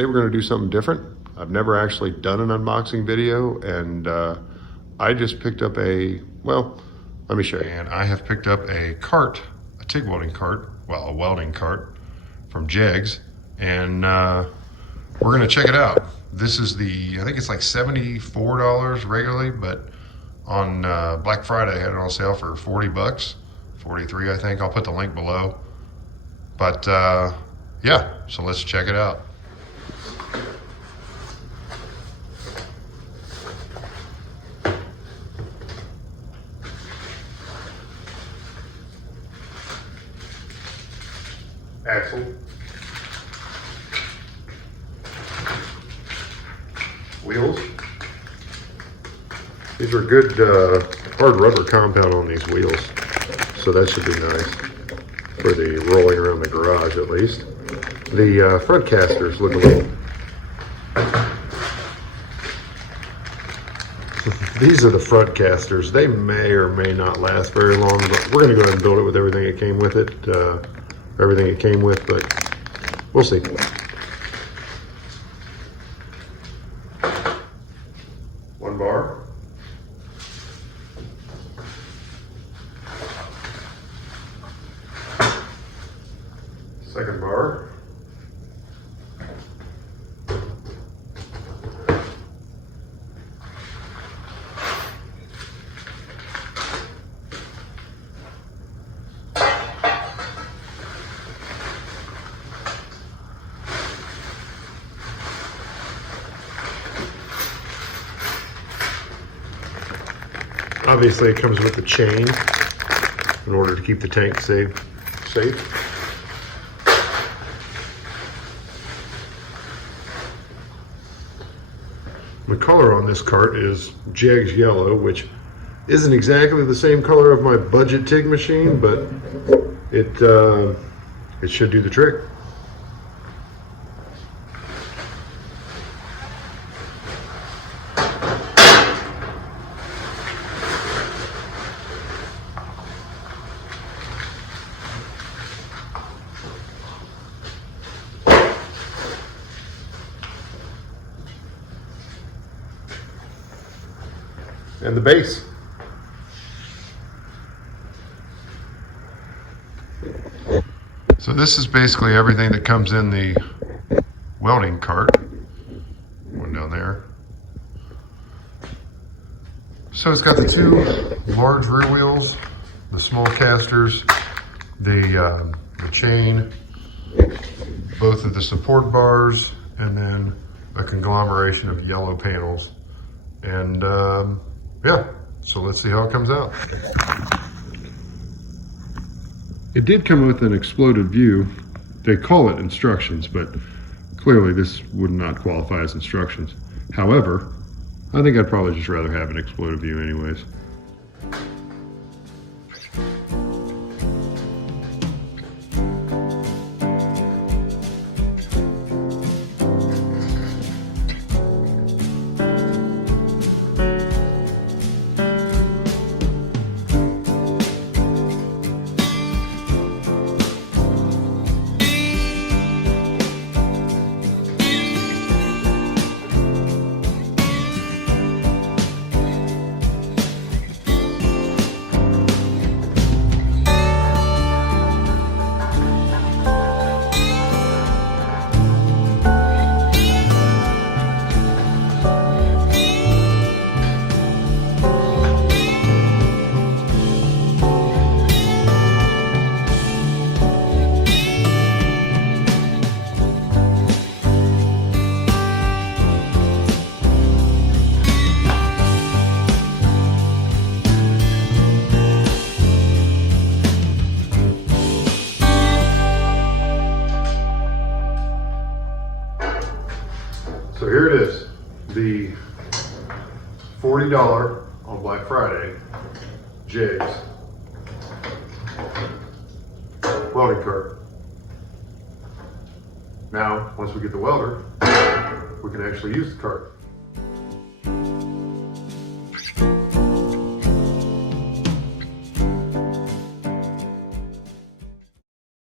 Today we're going to do something different. I've never actually done an unboxing video, and I just picked up well, let me show you. And I have picked up a cart, a TIG welding cart, well, a welding cart from Jegs, and we're going to check it out. This is I think it's like $74 regularly, but on Black Friday I had it on sale for 40 bucks, 43 I think. I'll put the link below. But yeah, so let's check it out. Axle, wheels. These are good hard rubber compound on these wheels, so that should be nice for the rolling around the garage at least. The front casters look a little... These are the front casters. They may or may not last very long, but we're going to go ahead and build it with everything that came with it. Everything it came with, but we'll see. One bar. Second bar. Obviously, it comes with a chain in order to keep the tank safe. The color on this cart is Jegs Yellow, which isn't exactly the same color of my budget TIG machine, but it should do the trick. And the base. So this is basically everything that comes in the welding cart. One down there. So it's got the two large rear wheels, the small casters, the chain, both of the support bars, and then a conglomeration of yellow panels. And yeah, so let's see how it comes out. It did come with an exploded view. They call it instructions, but clearly this would not qualify as instructions. However, I think I'd probably just rather have an exploded view anyways. So here it is, the $40 on Black Friday Jegs welding cart. Now, once we get the welder, we can actually use the cart.